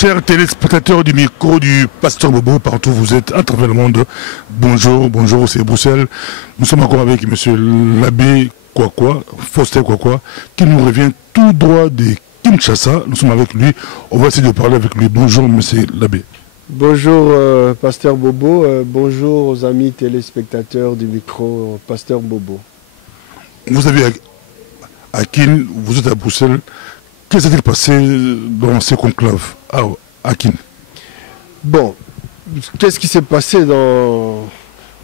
Chers téléspectateurs du micro du Pasteur Bobo, partout où vous êtes, à travers le monde, bonjour, c'est Bruxelles. Nous sommes encore avec monsieur l'abbé Kwakwa, Faustin Kwakwa, qui nous revient tout droit de Kinshasa. Nous sommes avec lui, on va essayer de parler avec lui. Bonjour monsieur l'abbé. Bonjour Pasteur Bobo, bonjour aux amis téléspectateurs du micro Pasteur Bobo. Vous avez à Kin, vous êtes à Bruxelles. Qu'est-ce qui s'est passé dans ces conclaves à Kin? Bon, qu'est-ce qui s'est passé dans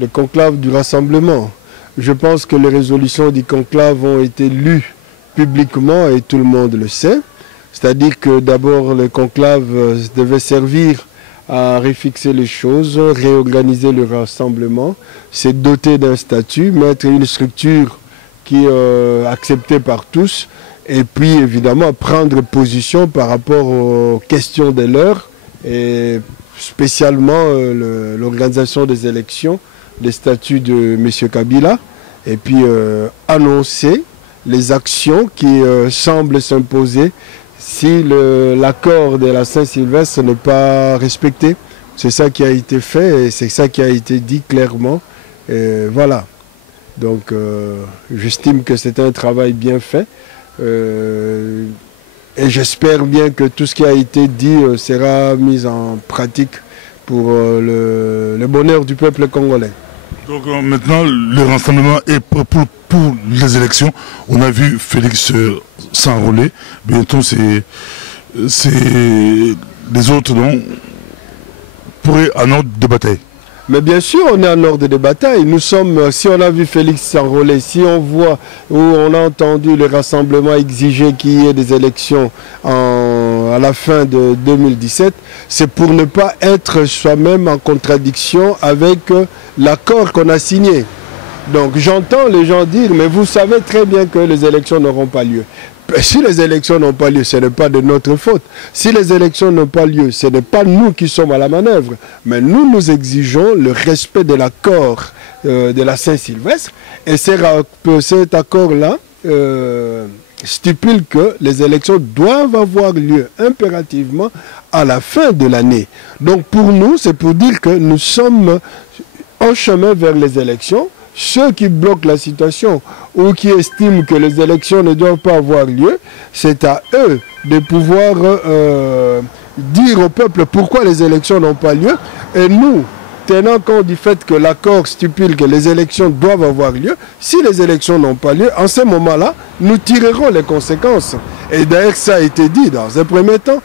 le conclave du rassemblement? Je pense que les résolutions du conclave ont été lues publiquement et tout le monde le sait. C'est-à-dire que d'abord le conclave devait servir à refixer les choses, réorganiser le rassemblement, se doter d'un statut, mettre une structure qui est acceptée par tous, et puis évidemment prendre position par rapport aux questions de l'heure, et spécialement l'organisation des élections, les statuts de M. Kabila, et puis annoncer les actions qui semblent s'imposer si l'accord de la Saint-Sylvestre n'est pas respecté. C'est ça qui a été fait et c'est ça qui a été dit clairement. Et voilà. Donc j'estime que c'est un travail bien fait. Et j'espère bien que tout ce qui a été dit sera mis en pratique pour le bonheur du peuple congolais. Donc maintenant, le rassemblement est pour les élections. On a vu Félix s'enrôler. Bientôt, c'est les autres pour un ordre de bataille. Mais bien sûr, on est en ordre de bataille. Nous sommes, si on a vu Félix s'enrôler, si on voit où on a entendu le rassemblement exiger qu'il y ait des élections à la fin de 2017, c'est pour ne pas être soi-même en contradiction avec l'accord qu'on a signé. Donc j'entends les gens dire, mais vous savez très bien que les élections n'auront pas lieu. Si les élections n'ont pas lieu, ce n'est pas de notre faute. Si les élections n'ont pas lieu, ce n'est pas nous qui sommes à la manœuvre. Mais nous exigeons le respect de l'accord de la Saint-Sylvestre. Et cet accord-là stipule que les élections doivent avoir lieu impérativement à la fin de l'année. Donc pour nous, c'est pour dire que nous sommes en chemin vers les élections. Ceux qui bloquent la situation ou qui estiment que les élections ne doivent pas avoir lieu, c'est à eux de pouvoir dire au peuple pourquoi les élections n'ont pas lieu. Et nous, tenant compte du fait que l'accord stipule que les élections doivent avoir lieu, si les élections n'ont pas lieu, en ce moment-là, nous tirerons les conséquences. Et d'ailleurs, ça a été dit dans un premier temps.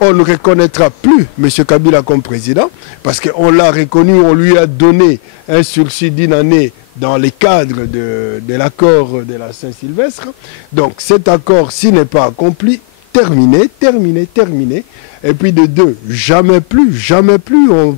On ne reconnaîtra plus M. Kabila comme président parce qu'on l'a reconnu, on lui a donné un sursis d'une année dans les cadres de l'accord de la Saint-Sylvestre. Donc cet accord, s'il n'est pas accompli, terminé. Et puis de deux, jamais plus on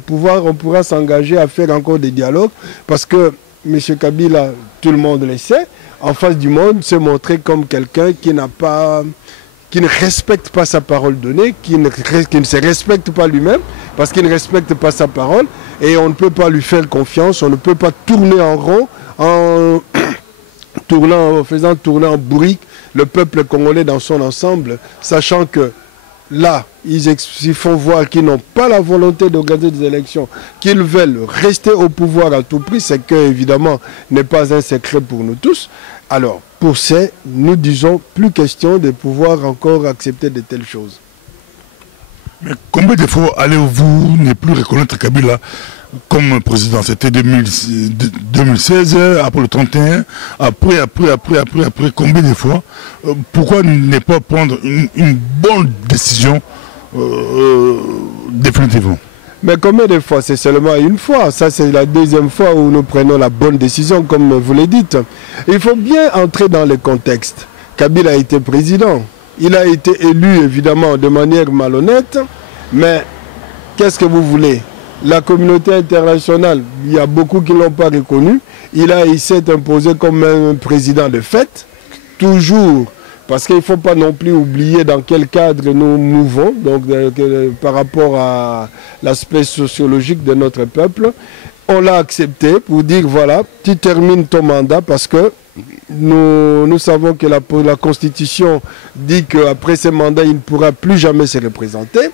pourra s'engager à faire encore des dialogues parce que M. Kabila, tout le monde le sait, en face du monde, se montrer comme quelqu'un qui ne respecte pas sa parole donnée, qui ne se respecte pas lui-même, parce qu'il ne respecte pas sa parole, et on ne peut pas lui faire confiance, on ne peut pas tourner en rond, en faisant tourner en bourrique le peuple congolais dans son ensemble, sachant que là, ils font voir qu'ils n'ont pas la volonté d'organiser des élections, qu'ils veulent rester au pouvoir à tout prix, c'est que, évidemment, n'est pas un secret pour nous tous. Alors, pour ça, nous disons plus question de pouvoir encore accepter de telles choses. Mais combien de fois allez-vous ne plus reconnaître Kabila comme président? C'était 2016, après le 31, après, combien de fois? Pourquoi ne pas prendre une bonne décision définitivement? Mais combien de fois? C'est seulement une fois. Ça, c'est la deuxième fois où nous prenons la bonne décision, comme vous le dites. Il faut bien entrer dans le contexte. Kabila a été président. Il a été élu, évidemment, de manière malhonnête. Mais qu'est-ce que vous voulez? La communauté internationale, il y a beaucoup qui ne l'ont pas reconnu. Il s'est imposé comme un président de fait, toujours. Parce qu'il ne faut pas non plus oublier dans quel cadre nous mouvons, donc par rapport à l'aspect sociologique de notre peuple. On l'a accepté pour dire, voilà, tu termines ton mandat parce que nous savons que la Constitution dit qu'après ce mandat, il ne pourra plus jamais se représenter.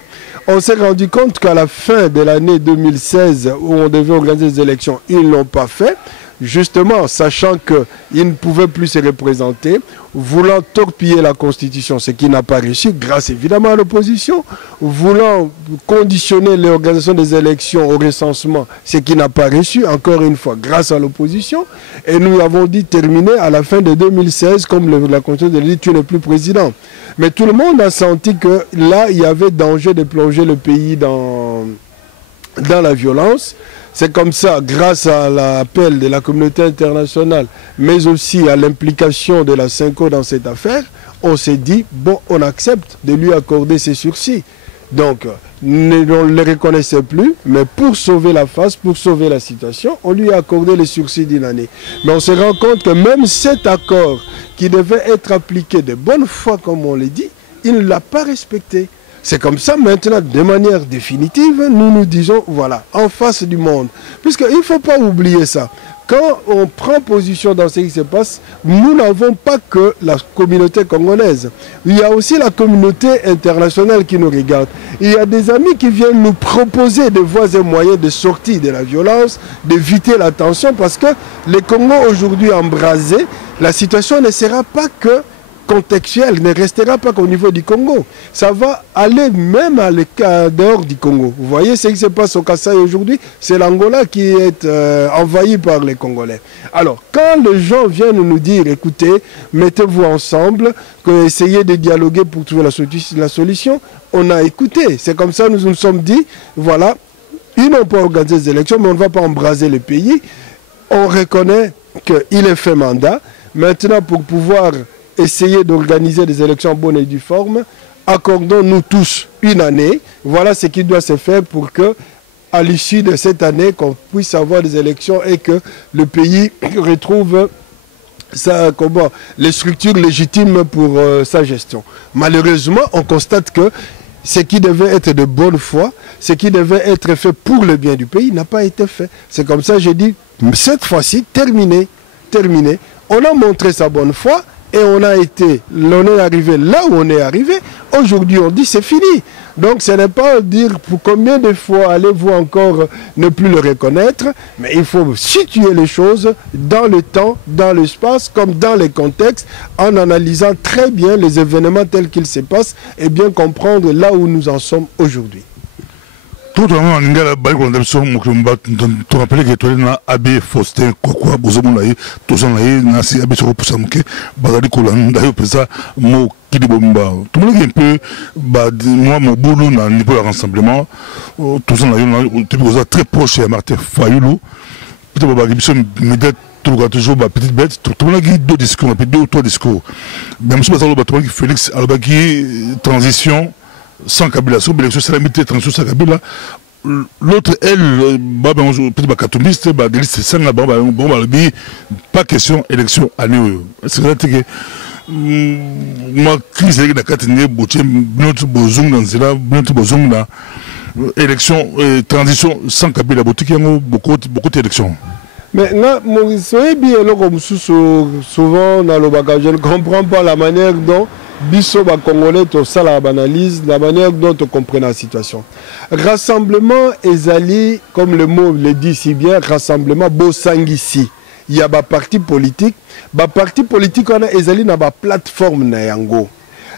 On s'est rendu compte qu'à la fin de l'année 2016, où on devait organiser des élections, ils ne l'ont pas fait. Justement, sachant qu'il ne pouvait plus se représenter, voulant torpiller la Constitution, ce qui n'a pas réussi, grâce évidemment à l'opposition, voulant conditionner l'organisation des élections au recensement, ce qui n'a pas réussi, encore une fois, grâce à l'opposition. Et nous avons dit terminer à la fin de 2016, comme la Constitution dit, tu n'es plus président. Mais tout le monde a senti que là, il y avait danger de plonger le pays dans la violence. C'est comme ça, grâce à l'appel de la communauté internationale, mais aussi à l'implication de la CENCO dans cette affaire, on s'est dit, bon, on accepte de lui accorder ses sursis. Donc, on ne le reconnaissait plus, mais pour sauver la face, pour sauver la situation, on lui a accordé les sursis d'une année. Mais on se rend compte que même cet accord, qui devait être appliqué de bonne foi, comme on l'a dit, il ne l'a pas respecté. C'est comme ça maintenant, de manière définitive, nous nous disons, voilà, en face du monde. Puisqu'il ne faut pas oublier ça. Quand on prend position dans ce qui se passe, nous n'avons pas que la communauté congolaise. Il y a aussi la communauté internationale qui nous regarde. Il y a des amis qui viennent nous proposer des voies et moyens de sortie de la violence, d'éviter la tension, parce que le Congo aujourd'hui embrasé, la situation ne sera pas que contextuel, ne restera pas qu'au niveau du Congo. Ça va aller même à dehors du Congo. Vous voyez ce qui se passe au Kasaï aujourd'hui, c'est l'Angola qui est envahi par les Congolais. Alors, quand les gens viennent nous dire, écoutez, mettez-vous ensemble, essayez de dialoguer pour trouver la solution, on a écouté. C'est comme ça que nous nous sommes dit, voilà, ils n'ont pas organisé des élections, mais on ne va pas embraser le pays. On reconnaît qu'il est fait mandat. Maintenant, pour pouvoir essayer d'organiser des élections bonnes et due forme, accordons-nous tous une année. Voilà ce qui doit se faire pour que, à l'issue de cette année, qu'on puisse avoir des élections et que le pays retrouve les structures légitimes pour sa gestion. Malheureusement, on constate que ce qui devait être de bonne foi, ce qui devait être fait pour le bien du pays, n'a pas été fait. C'est comme ça que j'ai dit, cette fois-ci, terminé. On a montré sa bonne foi, et on est arrivé là où on est arrivé. Aujourd'hui, on dit c'est fini. Donc, ce n'est pas dire pour combien de fois allez-vous encore ne plus le reconnaître, mais il faut situer les choses dans le temps, dans l'espace, comme dans les contextes, en analysant très bien les événements tels qu'ils se passent et bien comprendre là où nous en sommes aujourd'hui. Tout le monde a dit que tu rappelles que tu as Abbé Faustin Kokwa, Bozomonaï, Tosanlaï, Nasi Abbé Soro Poussamke, Badari Kolanda, Pesa, Mo Kidibomba. Tout le monde est un peu, moi, mon boulot, dans le niveau de rassemblement, Tosanlaï, tu es très proche à Martin Fayoulou, peut-être que tu as toujours ma petite bête, tout le monde a dit deux discours, deux ou trois discours. Même si tu as dit Félix Albaki, transition, sans Kabila, sur l'élection, c'est la milité transition sans Kabila. L'autre, elle, peut-être catholique, c'est ça, pas question élection année. C'est-à-dire que ma crise est la Catanie, notre besoin notre besoin élection, transition sans Kabila, beaucoup d'élections. Mais là, soyez bien là comme souvent dans le bagage, je ne comprends pas la manière dont Bisso Congolais to sala analyse, la manière dont on comprend la situation. Rassemblement ezali, comme le mot le dit si bien, rassemblement bosangisi. Il y a des partis politiques. Les partis politiques, on a ezali na ba plateforme na yango.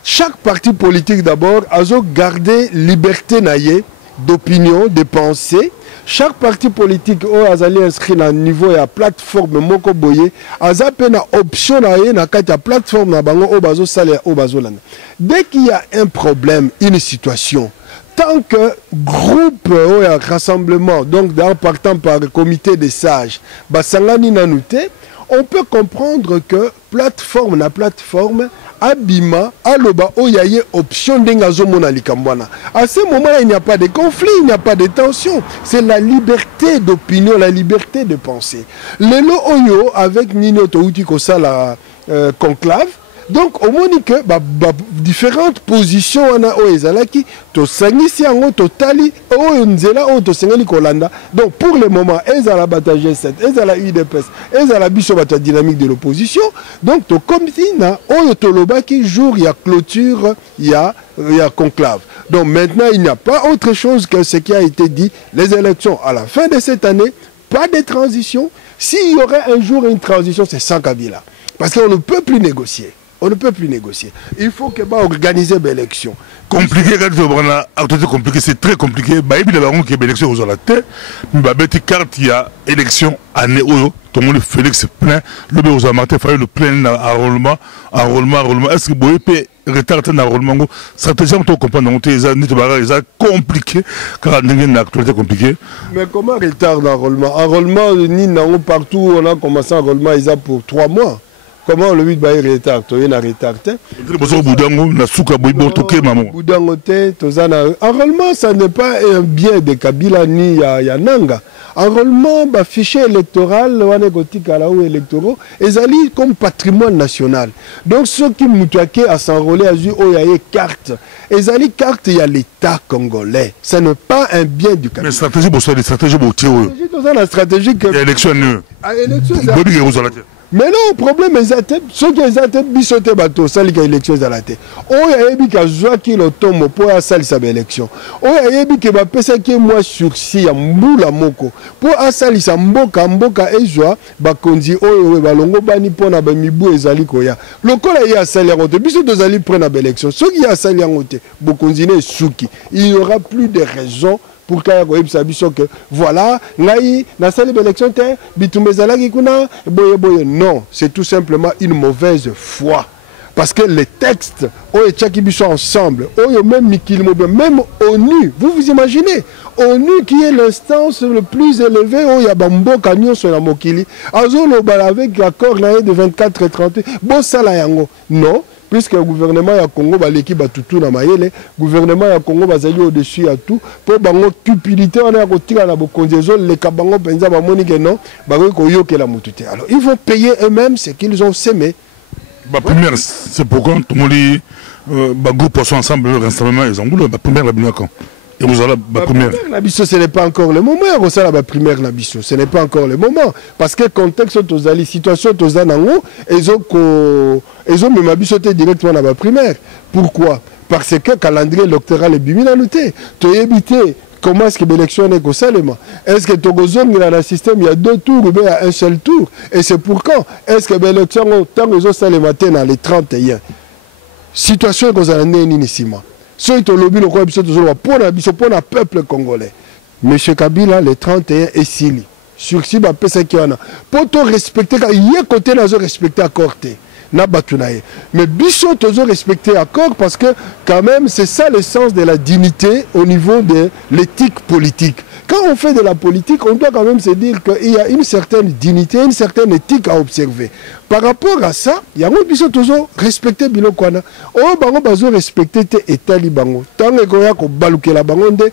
Chaque parti politique d'abord a gardé liberté naie d'opinion, de pensée. Chaque parti politique a inscrit à niveau de la plateforme Moko Boye, a une option na plateforme na bango o bazo salaire o bazo lana. Dès qu'il y a un problème, une situation, tant que groupe ou rassemblement, donc partant par le comité des sages, basangani nanouté, on peut comprendre que plateforme na plateforme Abima, Aloba, Oyaye, option d'Engazomona Likambwana. À ce moment, il n'y a pas de conflit, il n'y a pas de tension. C'est la liberté d'opinion, la liberté de penser. Lelo Oyo, avec Nino Touti Kosala conclave, Donc au moins que différentes positions on a ezalaki to sangisi yango totali o nzela o to sengeli kolanda. Donc pour le moment ezala bata G7 ezala UDPS ezala biso bata dynamique de l'opposition. Donc to comme na o to lobaki jour il y a clôture il y a conclave. Donc maintenant il n'y a pas autre chose que ce qui a été dit, les élections à la fin de cette année, pas de transition. S'il y aurait un jour une transition, c'est sans Kabila. Parce qu'on ne peut plus négocier. On ne peut plus négocier. Il faut que organiser l'élection. Compliqué, compliqué, c'est très compliqué. Il y a une élection aux alentours. Il y a une carte, il y a élection année où tout le monde Félix plein. Le bureau aux amateurs, il fallait le plein enrôlement. Est-ce que vous pouvez retarder l'enrôlement? Stratégie, on comprend, c'est compliqué. Car l'actualité compliquée. Mais comment retard l'enrôlement? Enrôlement, ni partout, on a commencé l'enrôlement pour 3 mois. Comment le 8 bail retard? Tu es en retard. Enrôlement, ça n'est pas un bien de Kabila ni Yananga. Enrôlement, fichier électoral, électoraux, ils allaient comme patrimoine national. Donc ceux qui m'outraquaient à s'enrôler, il y a carte. Ils allaient carte, il y a l'État congolais. Ce n'est pas un bien du Kabila. Mais stratégie, c'est stratégie, la stratégie que. Élection. Mais non, le problème est ceux qui ont bisoté bateau, ça les élections à la tête. On a eu qui a joué qui le tombe pour la salle sa élection. On a eu qui va passer qui moi sursis à mboula moko pour la salle sa mboka et joie bakonzi oyo balongo bani pona ba mibu ezali koya. Le col a ya salle en biso dozali prendre la élection. Ceux qui a salle en côté bokonzi ne suki. Il n'y aura plus de raison pour que voilà, na salle d'élection non, c'est tout simplement une mauvaise foi. Parce que les textes, sont ensemble, même ONU, vous imaginez, ONU qui est l'instance le plus élevée, il y a Bambo Kanyon sur la Mokili, avec l'accord de 24 et 38, non. Puisque le gouvernement du Congo va l'équipe à tout na mayele, gouvernement du Congo va aller au-dessus à tout pour bango cupidité on a retiré la bokonzezo les kabango penza ba moni que non ba ko yoke la mutute. Alors ils vont payer eux-mêmes ce qu'ils ont semé. Ba première c'est pourquoi tout le monde ba groupe sont ensemble le rassemblement ils ont voulu ba première la quand et vous allez la première ce n'est pas encore le moment la première ce n'est pas encore le moment parce que contexte tozali situation tozanango ils ont même abisoté directement dans la primaire. Pourquoi? Parce que le calendrier électoral est biminalité. Tu as évité comment est-ce que l'élection est seulement. Est-ce que Togozon dans le système il y a 2 tours ou bien il y a un seul tour? Et c'est pour quand? Est-ce que l'élection tant que ça le matin dans les 31? Situation que vous avez initialement. Ceux qui ont lobby le quoi pour le peuple congolais. Monsieur Kabila le 31 est sili. Sur si qui en a. Pour te respecter, il y a côté dans respecter accord. Mais Bissot toujours respecter accord parce que quand même c'est ça le sens de la dignité au niveau de l'éthique politique. Quand on fait de la politique, on doit quand même se dire qu'il y a une certaine dignité, une certaine éthique à observer. Par rapport à ça, il y a un Bissot toujours respecter Bilokwana. Oh bango bazo respecter te etali bango. Tant que ya ko balukela bango nde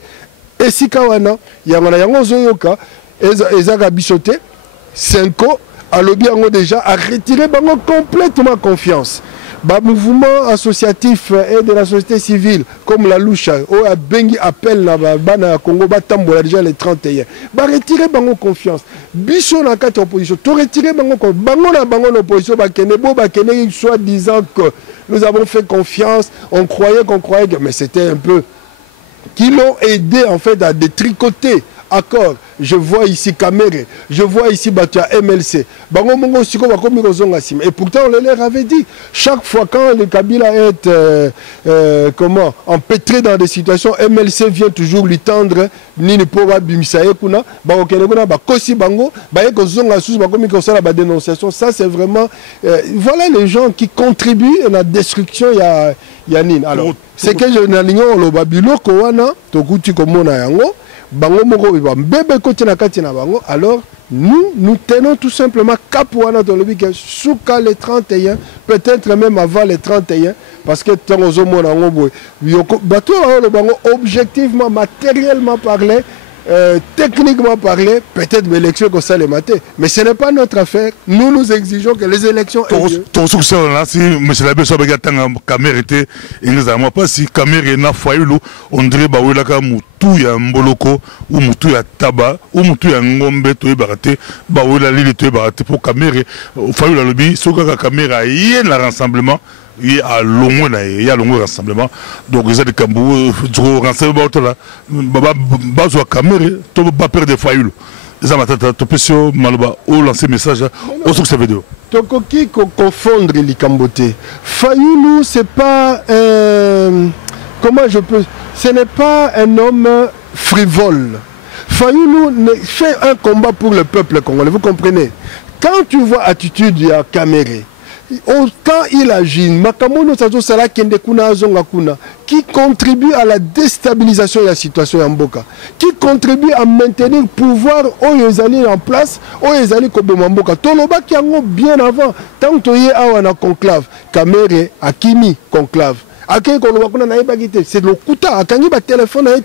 esika wana yango zoyoka ezaka bisoté 5 ans. Alors bien déjà à retirer complètement confiance. Le mouvement associatif et de la société civile comme la Loucha, a bengi appel na Congo batambola déjà les 31. Ba retirer confiance. Biso na quatre opposition, to retirer bango na opposition ba kene soit disant que nous avons fait confiance, on croyait que mais c'était un peu qui l'ont aidé en fait à détricoter. Accord, je vois ici Kamere, je vois ici Batia MLC. Et pourtant, on leur avait dit, chaque fois quand le Kabila est empêtré dans des situations, MLC vient toujours lui tendre Nini Pora Bimisaye Kuna, Kosi Bango, la dénonciation. Ça, c'est vraiment. Voilà les gens qui contribuent à la destruction. Yanine. Alors, c'est que je n'ai pas le Babilo, Kowana, Tokuti Komona Yango. Alors nous tenons tout simplement Kapouana dans le week-end sous les 31, peut-être même avant les 31, parce que objectivement, matériellement parlé, techniquement parlé, peut-être l'élection comme ça les mater. Mais ce n'est pas notre affaire. Nous, nous exigeons que les élections aient lieu. Si M. Labé soit caméra était, il ne sait pas si caméra n'a faillu, on dirait que Moutou ya Mboloko, ou Moutou ya Taba, ou Moutou ya Ngombe, tu es baraté, Baoula Lili, tu es baraté pour caméra. Faillu la lobby, sauf que la caméra, il y a un rassemblement. Il y a un long rassemblement. Donc, ils ont des cambous, du rassemblement, bas de caméra, tu ne peux pas perdre des failles. Les amateurs, tu peux sur Maloba, ou lancer message, au succès vidéo. Tokoki confondre les cambotés. Fayoulou, c'est pas. Comment je peux. Ce n'est pas un homme frivole. Fayoulou fait un combat pour le peuple congolais, vous comprenez? Quand tu vois l'attitude de Kamere, quand il agit, qui contribue à la déstabilisation de la situation en Mboka, qui contribue à maintenir le pouvoir en place, Mboka. Toloba qui a bien avant, tant que tu es en conclave, Kamere, Akimi, conclave. C'est le Kouta,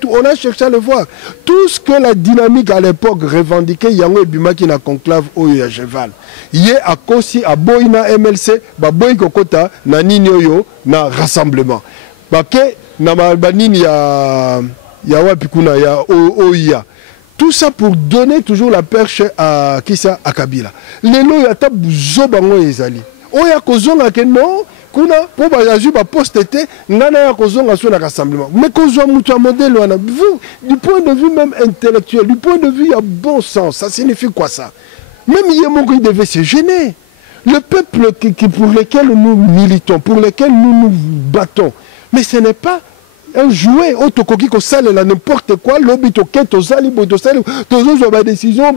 on a cherché à le voir. Tout ce que la dynamique à l'époque revendiquait, Yango et Bima qui n'a conclave au Yacheval. Il y a à Kosi, à Boïna MLC, à Boï Kokota, na Ninyoyo, na rassemblement. Baké, na Malbanine, ya Wapikuna, ya Oia. Tout ça pour donner toujours la perche à Kissa, à Kabila. Les lois, il y a tab Zobango et Zali. Oya Kozonga que non. Pour poste rassemblement. Mais qu'on soit modèle, vous, du point de vue même intellectuel, du point de vue à bon sens, ça signifie quoi ça? Même Yémongo devait se gêner. Le peuple pour lequel nous militons, pour lequel nous nous battons, mais ce n'est pas un jouet autocoquille qu'on sale là n'importe quoi, lobby to quête aux alibos, aux décisions,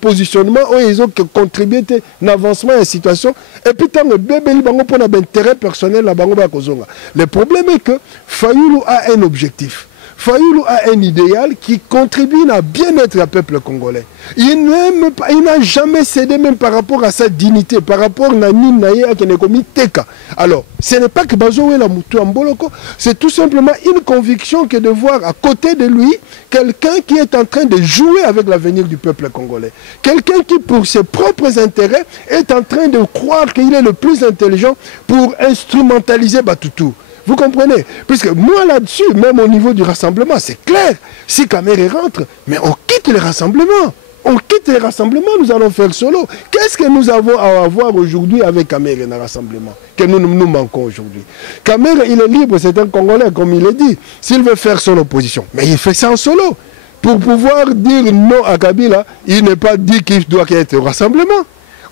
positionnement, ils ont contribué à l'avancement de la situation. Et puis tant que bébé bango pour l'intérêt personnel la bango ba kozonga. Le problème est que Fayoulou a un objectif. Fayoulou a un idéal qui contribue à bien-être du peuple congolais. Il n'a jamais cédé même par rapport à sa dignité, par rapport à Nani Naye à Kenekomi Teka. Alors, ce n'est pas que Bazoé la Moutou Amboloko, c'est tout simplement une conviction que de voir à côté de lui quelqu'un qui est en train de jouer avec l'avenir du peuple congolais. Quelqu'un qui, pour ses propres intérêts, est en train de croire qu'il est le plus intelligent pour instrumentaliser Batoutou. Vous comprenez? Puisque moi là-dessus, même au niveau du rassemblement, c'est clair. Si Kamere rentre, mais on quitte le rassemblement. On quitte le rassemblement, nous allons faire solo. Qu'est-ce que nous avons à avoir aujourd'hui avec Kamere dans le rassemblement? Que nous manquons aujourd'hui. Kamere, il est libre, c'est un Congolais, comme il est dit. S'il veut faire son opposition, mais il fait ça en solo. Pour pouvoir dire non à Kabila, il n'est pas dit qu'il doit être au rassemblement.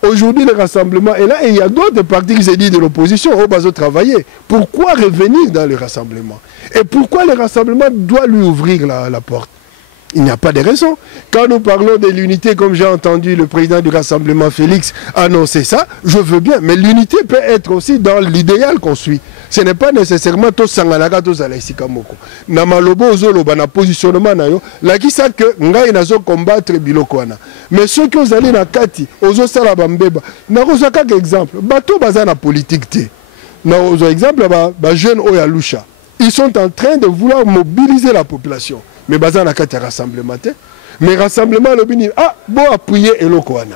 Aujourd'hui, le rassemblement est là et il y a d'autres partis qui se disent de l'opposition au bas de travailler. Pourquoi revenir dans le rassemblement? Et pourquoi le rassemblement doit lui ouvrir la porte? Il n'y a pas de raison. Quand nous parlons de l'unité, comme j'ai entendu le président du rassemblement Félix annoncer ça, je veux bien. Mais l'unité peut être aussi dans l'idéal qu'on suit. Ce n'est pas nécessairement tout sangalaka tout zalaisika moko. Na malobo ozoloba na positionnement na yo, la qui ça que ngai nazo combattre bilokwana. Mais ceux qui ont allé na kati, ozo sala bambeba. Na kozaka exemple, bato baza na politique té. Na ozo exemple ba jeune oya lusha. Ils sont en train de vouloir mobiliser la population. Mais bazar na kati rassemblement. Mais rassemblement le bini bon appuyer Elokwana.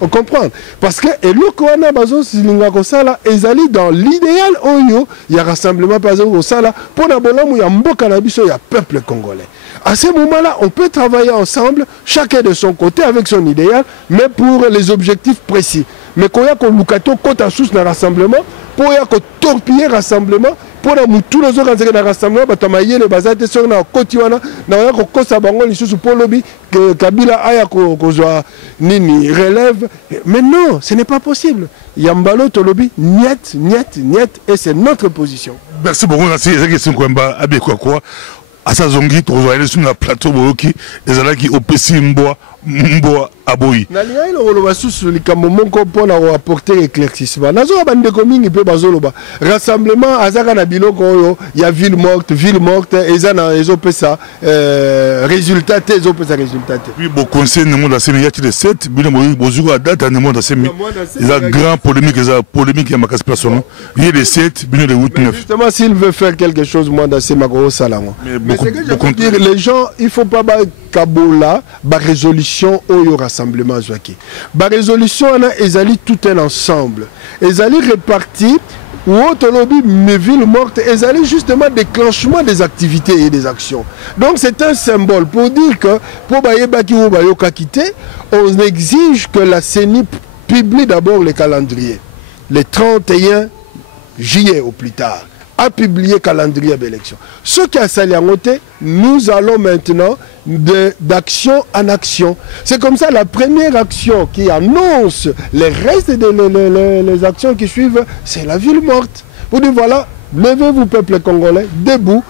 On comprend parce que Elokwana bazo silinga ko sala ezali dans l'idéal oyo il y a rassemblement bazo ko sala pour na bolamu ya mboka na biso ya peuple congolais. À ce moment-là, on peut travailler ensemble, chacun de son côté avec son idéal, mais pour les objectifs précis. Mais quand il y a un côté sous dans le rassemblement, pour y a torpiller le rassemblement, pour tous les autres dans le rassemblement, il les bazar sur na kotiwana, na ya ko kosa bango lisusu pour lobby que Kabila aya ko nini relève. Mais non, ce n'est pas possible. Yambalo to lobby niet et c'est notre position. Merci beaucoup, merci question Kwamba Abekwa. Asa zongi tozoyele sur na plateau boyoki ezalaki opesi mboa aboyi nalinga ile oloba susu likambo moko mpona apporter éclaircissement nazo bandeko mingi pe bazoloba rassemblement azaka na biloko oyo ya ville morte ezana ezopesa résultat te ezopesa résultat te puis bon conseil ne monde asemi yati de 7 bino bozuko date ne monde asemi eza grand polémique ya makasi personne il de 7 bino de 8 9 justement s'il veut faire quelque chose moi dans ces magro salango mais ce que je veux dire les gens il faut pas kabola ba résolution au rassemblement zwaki. Ba résolution ana ezali tout un ensemble. Ezali réparti ou autre lobby mes villes mortes, ezali justement déclenchement des activités et des actions. Donc c'est un symbole pour dire que pour bayebaki ou bayoka quitter, on exige que la CENI publie d'abord le calendrier. Le 31 juillet au plus tard, a publié le calendrier d'élection. Ce qui a sali en côté, nous allons maintenant d'action en action. C'est comme ça la première action qui annonce les restes des actions qui suivent, c'est la ville morte. Vous dites voilà, levez-vous peuple congolais, debout,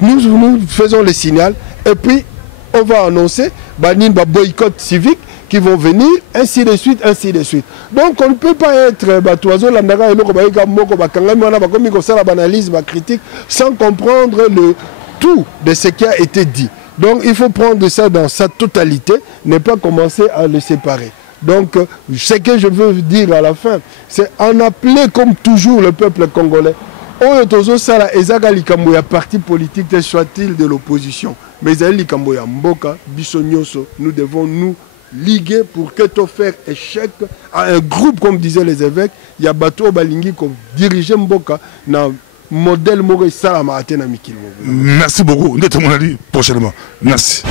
nous faisons le signal et puis on va annoncer un boycott civique qui vont venir, ainsi de suite, ainsi de suite. Donc on ne peut pas être analyse, critique, sans comprendre le tout de ce qui a été dit. Donc il faut prendre ça dans sa totalité, ne pas commencer à le séparer. Donc ce que je veux dire à la fin, c'est en appeler comme toujours le peuple congolais. Parti politique, soit-il de l'opposition, mais nous devons nous liguer pour que tu faire échec à un groupe, comme disaient les évêques. Il y a Bato Balingi comme dirigeant Mboka dans modèle Maurice Salama Atena Mikil. Merci beaucoup. Nous sommes prochainement. Merci.